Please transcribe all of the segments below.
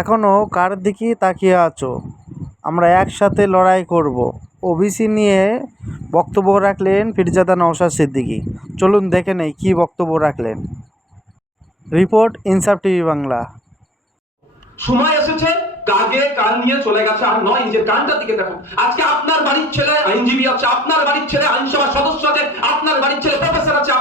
এখনও কার দিকে তাকিয়ে আছো আমরা একসাথে লড়াই করব ওবিসি নিয়ে বক্তব্য রাখলেন ফিরজাদা নওশাদ সিদ্দিকি চলুন দেখে নেই কী বক্তব্য রাখলেন রিপোর্ট ইনসাফ টিভি বাংলা সময় এসেছে কাগে কান নিয়ে চলে গেছে আর নয় নিজের কানটা দিকে দেখো আজকে আপনার বাড়ির ছেলে আইনজীবী আছে আপনার বাড়ির ছেলে আইনসভা সদস্য আছে আপনার বাড়ির ছেলে প্রফেসর আছে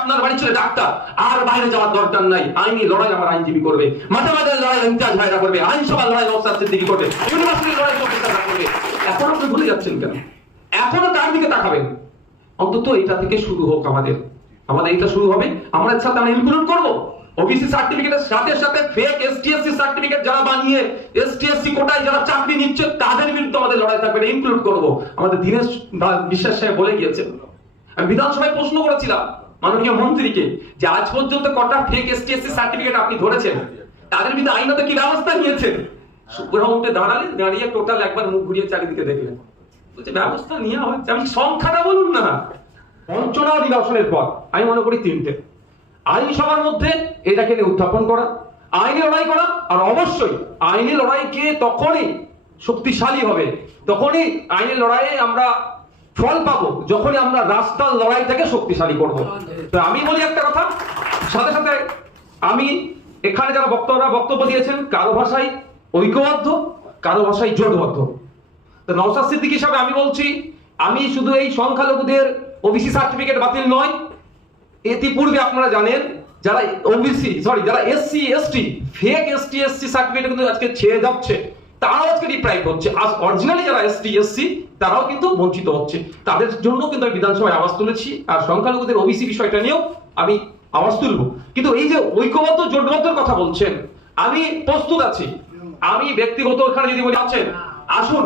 ছেলে ডাক্তার আর বাইরে যাওয়ার দরকার নাই আইনি লড়াই আমার আইনজীবী করবে মাঝে মাঝে লড়াই ইমতিয়াজ ভাইরা করবে আইনসভার লড়াই নৌসার সিদ্দিকি করবে ইউনিভার্সিটির লড়াই প্রফেসররা করবে এখন আপনি ভুলে যাচ্ছেন কেন এখনো তার দিকে তাকাবেন অন্তত এটা থেকে শুরু হোক আমাদের আমাদের এটা শুরু হবে আমরা এর সাথে আমরা ইনক্লুড করবো ওবিসি সার্টিফিকেটের সাথে সাথে ফেক এসটিএসসি সার্টিফিকেট যারা বানিয়ে এসটিএসসি কোটায় যারা চাকরি নিচ্ছে তাদের বিরুদ্ধে আমাদের লড়াই থাকবে ইনক্লুড করব আমাদের দিনেশ বিশ্বাস সাহেব বলে গিয়েছেন আমি বিধানসভায় প্রশ্ন করেছিলাম মাননীয় মন্ত্রীকে যে আজ পর্যন্ত কটা ফেক এসটিএসসি সার্টিফিকেট আপনি ধরেছেন তাদের বিরুদ্ধে আইনত কি ব্যবস্থা নিয়েছেন সুপ্রিম কোর্টে দাঁড়ালেন দাঁড়িয়ে টোটাল একবার মুখ ঘুরিয়ে চারিদিকে দেখলেন বলছে ব্যবস্থা নেওয়া হচ্ছে আমি সংখ্যাটা বলুন না বঞ্চনা অধিদর্শনের পর আমি মনে করি তিনটে আইনসভার মধ্যে এটাকে নিয়ে উত্থাপন করা আইনে লড়াই করা আর অবশ্যই আইনি লড়াইকে তখনই শক্তিশালী হবে তখনই আইনের লড়াইয়ে আমরা ফল পাবো যখনই আমরা রাস্তার লড়াইটাকে শক্তিশালী করব তো আমি বলি একটা কথা সাথে সাথে আমি এখানে যারা বক্তারা বক্তব্য দিয়েছেন কারো ভাষায় ঐক্যবদ্ধ কারো ভাষায় জোটবদ্ধ তো নওসাদ সিদ্দিক হিসাবে আমি বলছি আমি শুধু এই সংখ্যালঘুদের ওবিসি সার্টিফিকেট বাতিল নয় ইতিপূর্বে আপনারা জানেন যারা ওবিসি সরি যারা SC ST fake ST SC certificate কিন্তু আজকে ছেড়ে যাচ্ছে তারাও আজকে ডিপ্রাইভ হচ্ছে আজ অরিজিনালি যারা এসটি এসসি তারাও কিন্তু বঞ্চিত হচ্ছে তাদের জন্য কিন্তু আমি বিধানসভায় আওয়াজ তুলেছি আর সংখ্যালঘুদের ওবিসি বিষয়টা নিয়েও আমি আওয়াজ তুলব কিন্তু এই যে ঐক্যবদ্ধ জোটবদ্ধের কথা বলছেন আমি প্রস্তুত আছি আমি ব্যক্তিগত ওখানে যদি বলি আছেন আসুন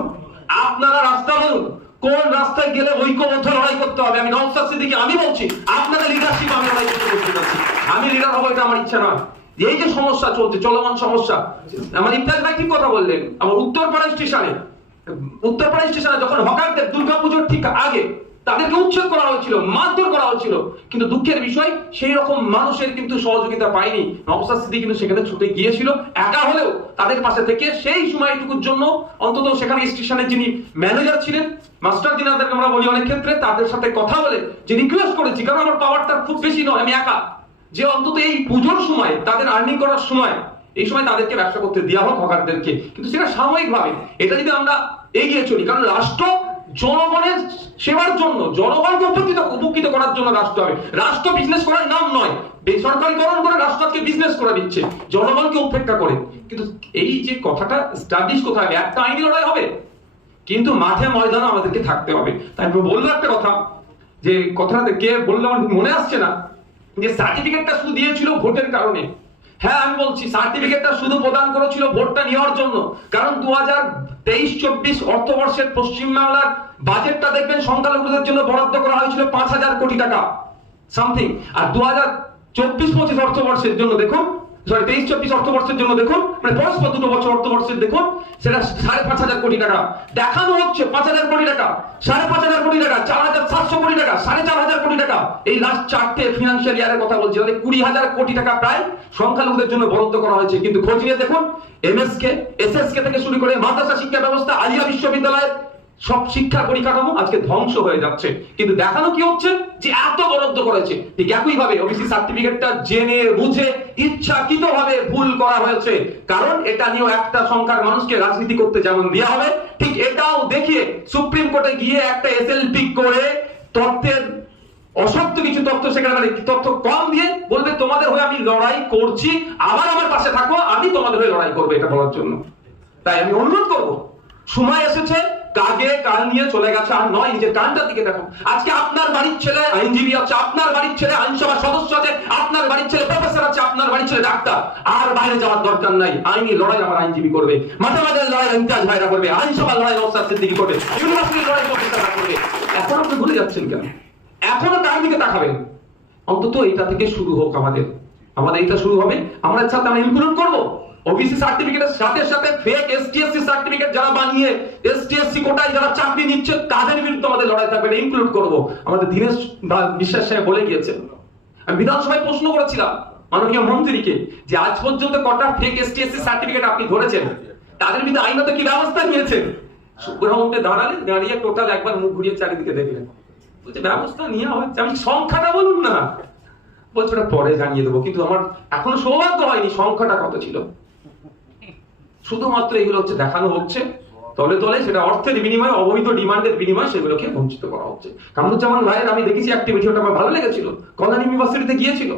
আপনারা রাস্তা বলুন কোন রাস্তায় গেলে ঐক্যবদ্ধ লড়াই করতে হবে আমি নওসাদ সিদ্দিকে আমি বলছি আপনাদের লিডারশিপ আমি লড়াই করতে আমি লিডার হবো এটা আমার ইচ্ছা নয় এই যে সমস্যা চলছে চলমান সমস্যা আমার ইমতাজ ভাই কি কথা বললেন আমার উত্তরপাড়া স্টেশনে উত্তরপাড়া স্টেশনে যখন হকারদের দুর্গা পুজোর ঠিক আগে তাদেরকে উচ্ছেদ করা হয়েছিল মারধর করা হয়েছিল কিন্তু দুঃখের বিষয় সেই রকম মানুষের কিন্তু সহযোগিতা পায়নি নবসার স্মৃতি কিন্তু সেখানে ছুটে গিয়েছিল একা হলেও তাদের পাশে থেকে সেই সময়টুকুর জন্য অন্তত সেখানে স্টেশনের যিনি ম্যানেজার ছিলেন মাস্টার দিনাদেরকে আমরা বলি অনেক ক্ষেত্রে তাদের সাথে কথা বলে যে রিকোয়েস্ট করেছি কারণ আমার পাওয়ারটা খুব বেশি নয় আমি একা যে অন্তত এই পুজোর সময় তাদের আর্নিং করার সময় এই সময় তাদেরকে ব্যবসা করতে দেওয়া হোক হকারদেরকে কিন্তু সেটা সাময়িকভাবে এটা যদি আমরা এগিয়ে চলি কারণ রাষ্ট্র জনগণের সেবার জন্য জনগণকে উপকৃত উপকৃত করার জন্য রাষ্ট্র হবে রাষ্ট্র বিজনেস করার নাম নয় বেসরকারিকরণ করে রাষ্ট্রকে বিজনেস করে দিচ্ছে জনগণকে উপেক্ষা করে কিন্তু এই যে কথাটা স্টাবলিশ কোথায় হবে একটা আইনি লড়াই হবে কিন্তু মাঠে ময়দানে আমাদেরকে থাকতে হবে তাই বললো একটা কথা যে কথাটা কে বললো আমার মনে আসছে না যে সার্টিফিকেটটা শুধু দিয়েছিল ভোটের কারণে হ্যাঁ আমি বলছি সার্টিফিকেটটা শুধু প্রদান করেছিল ভোটটা নেওয়ার জন্য কারণ দু হাজার তেইশ চব্বিশ অর্থবর্ষের পশ্চিমবাংলার বাজেটটা দেখবেন সংখ্যালঘুদের জন্য বরাদ্দ করা হয়েছিল পাঁচ হাজার কোটি টাকা সামথিং আর দু হাজার চব্বিশ পঁচিশ অর্থবর্ষের জন্য দেখুন সরি তেইশ চব্বিশ অর্থবর্ষের জন্য দেখুন মানে পরস্পর দুটো বছর অর্থবর্ষের দেখুন সেটা সাড়ে পাঁচ হাজার কোটি টাকা দেখানো হচ্ছে পাঁচ হাজার কোটি টাকা সাড়ে পাঁচ হাজার কোটি টাকা চার হাজার সাতশো কোটি টাকা সাড়ে চার হাজার কোটি টাকা এই লাস্ট চারটে ফিনান্সিয়াল ইয়ারের কথা বলছি মানে কুড়ি হাজার কোটি টাকা প্রায় সংখ্যালঘুদের জন্য বরাদ্দ করা হয়েছে কিন্তু খোঁজ নিয়ে দেখুন এমএসকে এসএসকে থেকে শুরু করে মাদ্রাসা শিক্ষা ব্যবস্থা আলিয়া বিশ্ববিদ্যালয়ের সব শিক্ষা পরিকাঠামো আজকে ধ্বংস হয়ে যাচ্ছে কিন্তু দেখানো কি হচ্ছে যে এত বরাদ্দ করেছে ঠিক একই ভাবে ওবিসি সার্টিফিকেটটা জেনে বুঝে ইচ্ছাকৃত ভাবে ভুল করা হয়েছে কারণ এটা নিয়ে একটা সংখ্যার মানুষকে রাজনীতি করতে যেমন দেওয়া হবে ঠিক এটাও দেখিয়ে সুপ্রিম কোর্টে গিয়ে একটা এসএলপি করে তথ্যের অসত্য কিছু তথ্য সেখানে মানে তথ্য কম দিয়ে বলবে তোমাদের হয়ে আমি লড়াই করছি আবার আমার পাশে থাকো আমি তোমাদের হয়ে লড়াই করবো এটা বলার জন্য তাই আমি অনুরোধ করব সময় এসেছে কাজে কান নিয়ে চলে গেছে আর নয় নিজের কানটার দিকে দেখো আজকে আপনার বাড়ির ছেলে আইনজীবী আছে আপনার বাড়ির ছেলে আইনসভা সদস্য আছে আপনার বাড়ির ছেলে প্রফেসর আছে আপনার বাড়ির ছেলে ডাক্তার আর বাইরে যাওয়ার দরকার নাই আইনি লড়াই আমার আইনজীবী করবে মাথা মাথার লড়াই ইমতাজ ভাইরা করবে আইনসভা লড়াই অবস্থা সিদ্দিকি করবে ইউনিভার্সিটির লড়াই প্রফেসররা করবে এখন আপনি ভুলে যাচ্ছেন কেন এখনো তার দিকে তাকাবেন অন্তত এটা থেকে শুরু হোক আমাদের আমাদের এটা শুরু হবে আমরা ইচ্ছা আমরা ইমপ্রুভ করবো ওবিসি সার্টিফিকেটের সাথে সাথে ফেক এসটিএসসি সার্টিফিকেট যারা বানিয়ে এসটিএসসি কোটায় যারা চাকরি নিচ্ছে তাদের বিরুদ্ধে আমাদের লড়াই থাকবে এটা ইনক্লুড করবো আমাদের দীনেশ বিশ্বাস সাহেব বলে গিয়েছেন আমি বিধানসভায় প্রশ্ন করেছিলাম মাননীয় মন্ত্রীকে যে আজ পর্যন্ত কটা ফেক এসটিএসসি সার্টিফিকেট আপনি ধরেছেন তাদের বিরুদ্ধে আইনত কি ব্যবস্থা নিয়েছেন সুব্রহ্মণ্যে দাঁড়ালেন দাঁড়িয়ে টোটাল একবার মুখ ঘুরিয়ে চারিদিকে দেখলেন বলছে ব্যবস্থা নেওয়া হচ্ছে আমি সংখ্যাটা বলুন না বলছে ওটা পরে জানিয়ে দেবো কিন্তু আমার এখনো সৌভাগ্য হয়নি সংখ্যাটা কত ছিল শুধুমাত্র এগুলো হচ্ছে দেখানো হচ্ছে তলে তলে সেটা অর্থের বিনিময়ে অবৈধ ডিমান্ডের বিনিময়ে সেগুলোকে বঞ্চিত করা হচ্ছে কামরুজ্জামান রায়ের আমি দেখেছি একটি ওটা আমার ভালো লেগেছিল কল্যাণ ইউনিভার্সিটিতে গিয়েছিল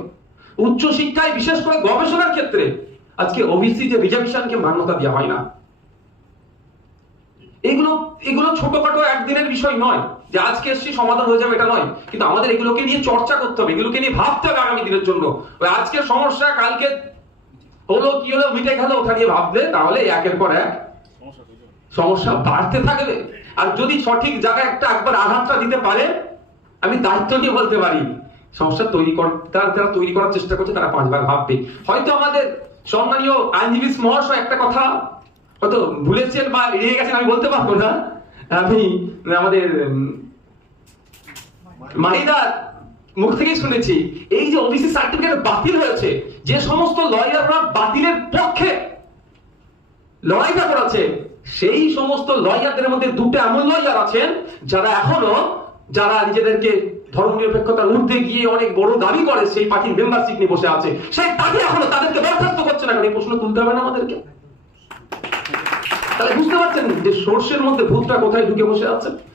উচ্চ শিক্ষায় বিশেষ করে গবেষণার ক্ষেত্রে আজকে ওবিসি যে রিজার্ভেশনকে মান্যতা দেওয়া হয় না এগুলো এগুলো ছোটখাটো একদিনের বিষয় নয় যে আজকে এসছি সমাধান হয়ে যাবে এটা নয় কিন্তু আমাদের এগুলোকে নিয়ে চর্চা করতে হবে এগুলোকে নিয়ে ভাবতে হবে আগামী দিনের জন্য আজকের সমস্যা কালকে হলো কি হলো মিটে গেল ওটা নিয়ে ভাববে তাহলে একের পর এক সমস্যা বাড়তে থাকবে আর যদি সঠিক জায়গায় একটা একবার আঘাতটা দিতে পারে আমি দায়িত্ব নিয়ে বলতে পারি সমস্যা তৈরি করার যারা তৈরি করার চেষ্টা করছে তারা পাঁচবার ভাববে হয়তো আমাদের সম্মানীয় আইনজীবী মহাশয় একটা কথা হয়তো ভুলেছেন বা এড়িয়ে গেছেন আমি বলতে পারবো না আমি আমাদের মাহিদার মুখ থেকেই শুনেছি এই যে ওবিসি সার্টিফিকেট বাতিল যারা বাতিলের পক্ষে লড়াইটা করেছে সেই সমস্ত লয়ারদের মধ্যে দুটো এমন লয়ার আছেন যারা এখনো যারা নিজেদেরকে ধর্ম নিরপেক্ষতার ঊর্ধ্বে গিয়ে অনেক বড় দাবি করে সেই পার্টির মেম্বারশিপ নিয়ে বসে আছে সেই তাকে এখনো তাদেরকে বরখাস্ত করছে না এই প্রশ্ন তুলতে হবে না আমাদেরকে তাহলে বুঝতে পারছেন যে সোর্সের মধ্যে ভূতটা কোথায় ঢুকে বসে আছে